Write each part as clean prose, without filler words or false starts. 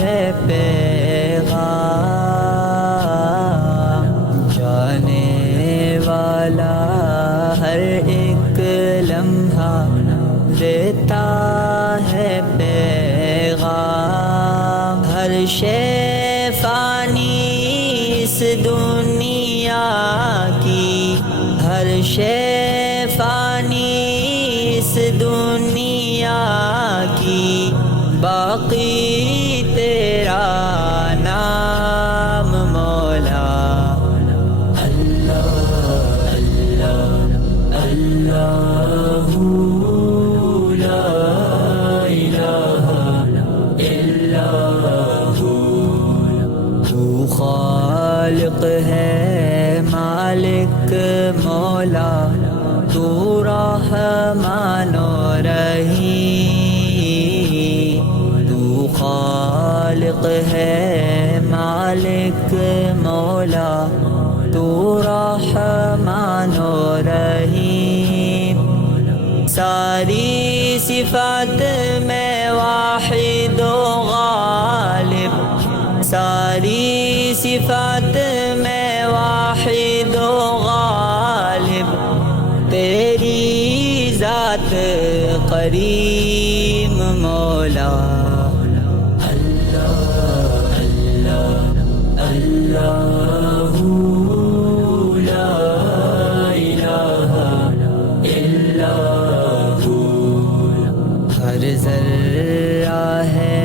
ہے پیغام، جانے والا ہر ایک لمحہ دیتا ہے پیغام، ہر شے فانی اس دنیا کی، ہر شے فانی اس دنیا کی، باقی تیرا نام مولا۔ اللہ اللہ اللہ لا الہ الا ہو، تو خالق ہے مالک مولا، تو رحمان و رحیم، تو خالق ہے مالک مولا، تو رحمان و رحیم، ساری صفات میں واحد و غالب، ساری صفات میں واحد و غالب، تیری ذات کریم مولا۔ اللہ اللہ اللہ لا الہ الا ہو، ہر ذرہ ہے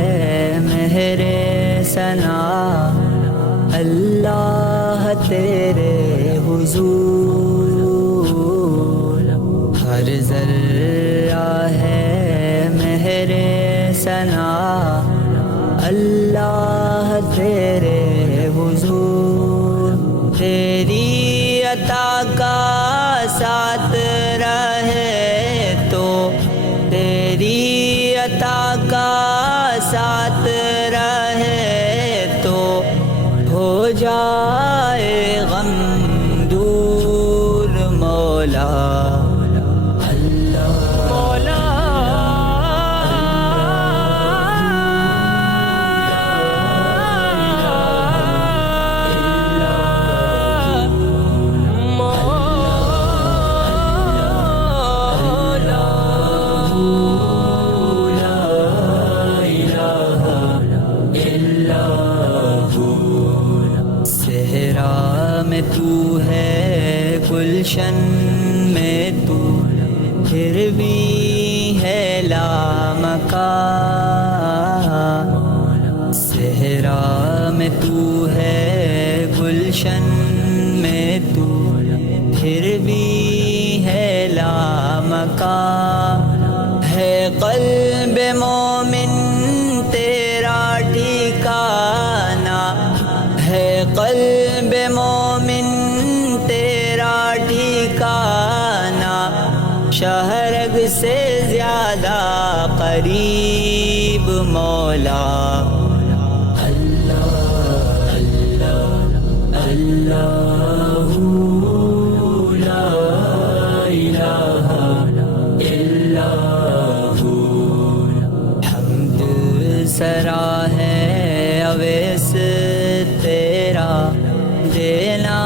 مہر ثنا اللہ تیرے حضور، ہر ذرہ ہے مہر ثنا اللہ تیرے حضور، تیری عطا کا ساتھ رہے تو، تیری عطا کا ساتھ رہے تو، ہو جائے غم دور مولا۔ صحرا میں تو ہے گلشن میں تو، پھر بھی ہے لامکان، صحرا میں تو ہے گلشن میں تو، پھر بھی ہے لامکان، ہے قلب مومن تیرا ٹھکانہ، ہے قلب مومن تیرا ٹھکانہ، شہرگ سے زیادہ قریب مولا۔ اللہ اللہ اللہ لا الہ الا ہو، حمد سرا ہے اویس تیرا، دینا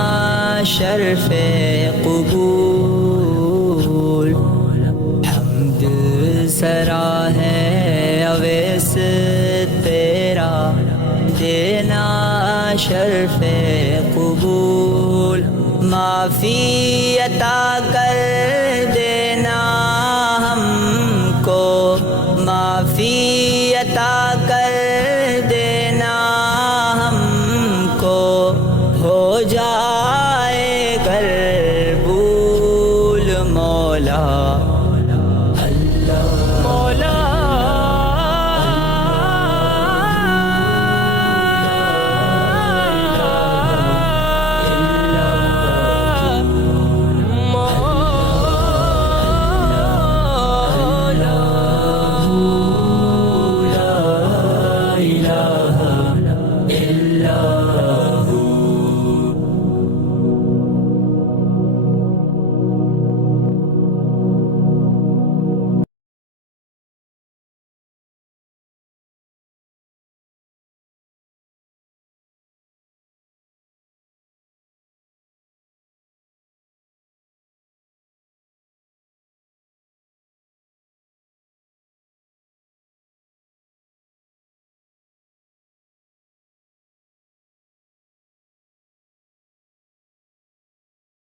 شرف قبول، حمد سرا ہے اویس تیرا، دینا شرف قبول، معافی عطا کر دے